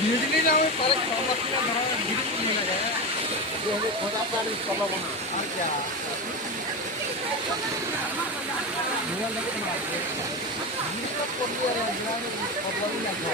ভিড়লি না আমি পারে খাওয়া কিনা ধরা ভিড় কিনে লাগে যে হলে খোদা পারে চলাবো না আর কি মোবাইল দেখতে না ভিড়টা করলে আর গ্রামে খবরই লাগে